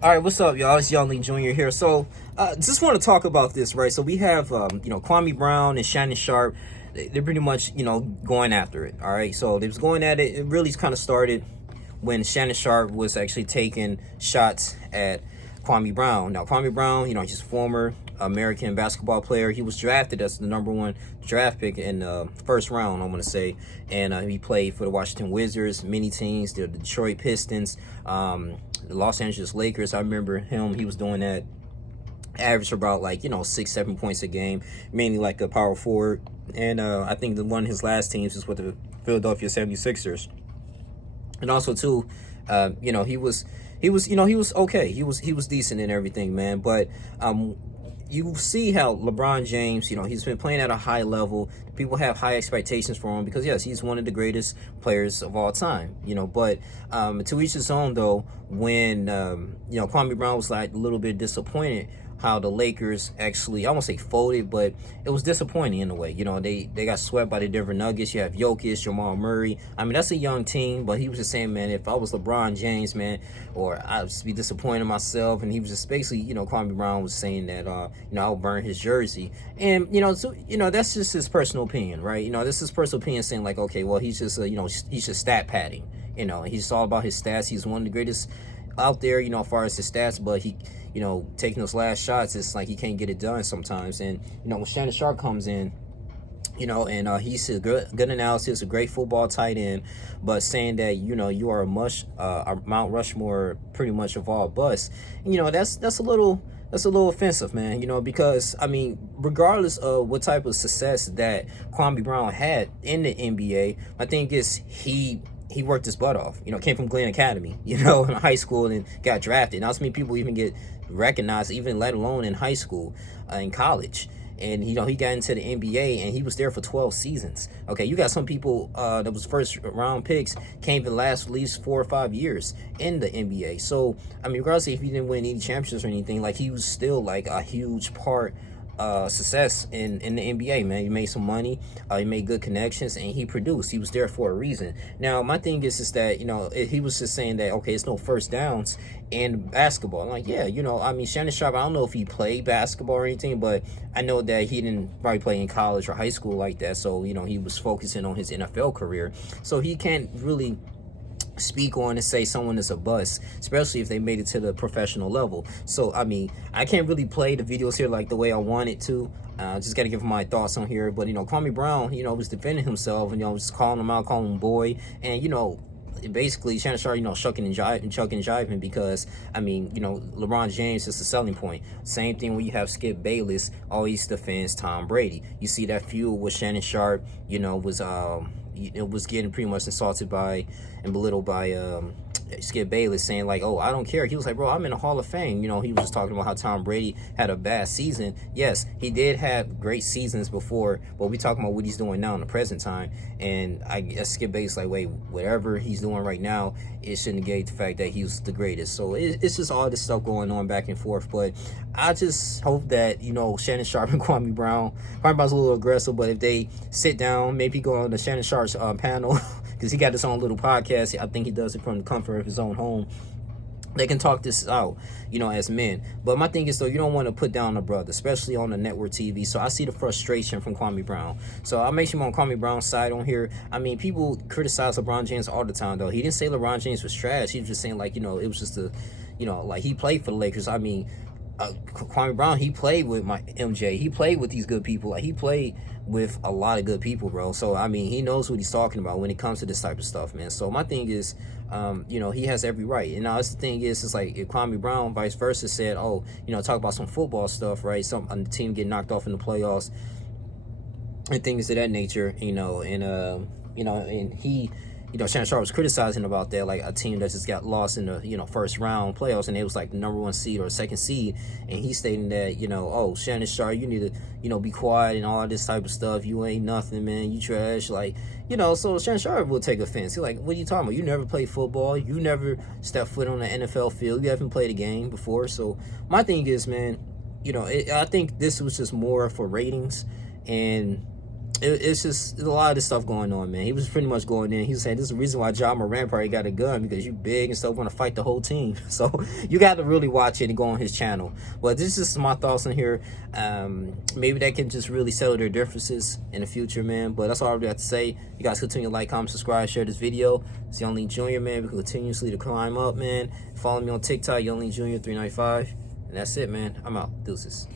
All right, what's up, y'all? It's Young Lee Jr. here. So, just want to talk about this, right? So we have, Kwame Brown and Shannon Sharpe. They're pretty much, going after it. All right, so they was going at it. It really kind of started when Shannon Sharpe was actually taking shots at Kwame Brown. Now, Kwame Brown, he's a former American basketball player. He was drafted as the number one draft pick in the first round, I want to say. And he played for the Washington Wizards, many teams, the Detroit Pistons, the Los Angeles Lakers. I remember him. He was doing that, averaged about 6-7 points a game, mainly like a power forward. And I think one of his last teams is with the Philadelphia 76ers. And also too, he was okay. He was decent and everything, man. But you see how LeBron James, he's been playing at a high level. People have high expectations for him because, yes, he's one of the greatest players of all time, But to each his own, though, when, Kwame Brown was like a little bit disappointed how the Lakers actually, I won't say folded, but it was disappointing in a way. They got swept by the Denver Nuggets. You have Jokic, Jamal Murray. I mean, that's a young team, but he was just saying, man, if I was LeBron James, man, or I'd just be disappointed in myself. And he was just basically, Kwame Brown was saying that, I'll burn his jersey. And, that's just his personal opinion, right? This is his personal opinion saying like, okay, well, he's just, he's just stat padding. He's all about his stats. He's one of the greatest out there, as far as his stats, but he, taking those last shots, it's like he can't get it done sometimes. And, when Shannon Sharpe comes in, and he's a good analysis, a great football tight end, but saying that, you are a Mount Rushmore pretty much of all busts, that's a little offensive, man, because, I mean, regardless of what type of success that Kwame Brown had in the NBA, my thing is he worked his butt off, came from Glenn Academy, in high school and got drafted. Not so many people even get recognized, even let alone in high school, in college. And, he got into the NBA and he was there for 12 seasons. Okay, you got some people that was first round picks, can't even last at least 4 or 5 years in the NBA. So, I mean, regardless if he didn't win any championships or anything, like he was still like a huge part success in the NBA, man. He made some money, he made good connections, and he produced. He was there for a reason. Now, my thing is that, he was just saying that, okay, it's no first downs in basketball. I'm like, yeah, I mean, Shannon Sharpe, I don't know if he played basketball or anything, but I know that he didn't probably play in college or high school like that. So, he was focusing on his NFL career. So he can't really speak on and say someone is a bust, especially if they made it to the professional level. So, I mean, I can't really play the videos here like the way I wanted to. Just got to give my thoughts on here. But, Kwame Brown, was defending himself and, just calling him out, calling him boy. And, basically Shannon Sharpe, chucking and jiving because, I mean, LeBron James is the selling point. Same thing when you have Skip Bayless always defends Tom Brady. You see that feud with Shannon Sharpe, was getting pretty much insulted by and belittled by Skip Bayless, saying like, oh, I don't care. He was like, bro, I'm in the Hall of Fame. He was just talking about how Tom Brady had a bad season. Yes, he did have great seasons before, but we talking about what he's doing now in the present time. And I guess Skip Bayless like, wait, whatever he's doing right now, it shouldn't negate the fact that he was the greatest. So it's just all this stuff going on back and forth. But I just hope that, Shannon Sharpe and Kwame Brown's a little aggressive, but if they sit down, maybe go on the Shannon Sharpe's panel, because he got his own little podcast. I think he does it from the comfort of his own home. They can talk this out, as men. But my thing is, though, you don't want to put down a brother, especially on the network TV. So I see the frustration from Kwame Brown. So I'll make sure I'm on Kwame Brown's side on here. I mean, people criticize LeBron James all the time, though. He didn't say LeBron James was trash. He was just saying, like, it was just like he played for the Lakers. I mean, Kwame Brown, he played with my MJ. He played with these good people. Like, he played with a lot of good people, bro. So, I mean, he knows what he's talking about when it comes to this type of stuff, man. So, my thing is, he has every right. And now, that's the thing is, it's like if Kwame Brown, vice versa, said, oh, talk about some football stuff, right? Some team get knocked off in the playoffs and things of that nature, and he... Shannon Sharpe was criticizing about that, like a team that just got lost in the, first round playoffs, and it was like the number 1 seed or second seed, and he's stating that, oh, Shannon Sharpe, you need to, be quiet and all this type of stuff. You ain't nothing, man. You trash. Like, so Shannon Sharpe will take offense. He's like, what are you talking about? You never played football. You never stepped foot on the NFL field. You haven't played a game before. So my thing is, man, I think this was just more for ratings, and it's just there's a lot of this stuff going on, man. He was pretty much going in. He was saying this is the reason why John Moran probably got a gun, because you big and stuff, want to fight the whole team. So you got to really watch it and go on his channel. But this is just my thoughts on here. Maybe that can just really settle their differences in the future, man. But that's all I really have to say. You guys continue to like, comment, subscribe, share this video. It's Young Lee Jr., man. We continuously to climb up, man. Follow me on TikTok, Young Lee Jr. 395. And that's it, man. I'm out. Deuces.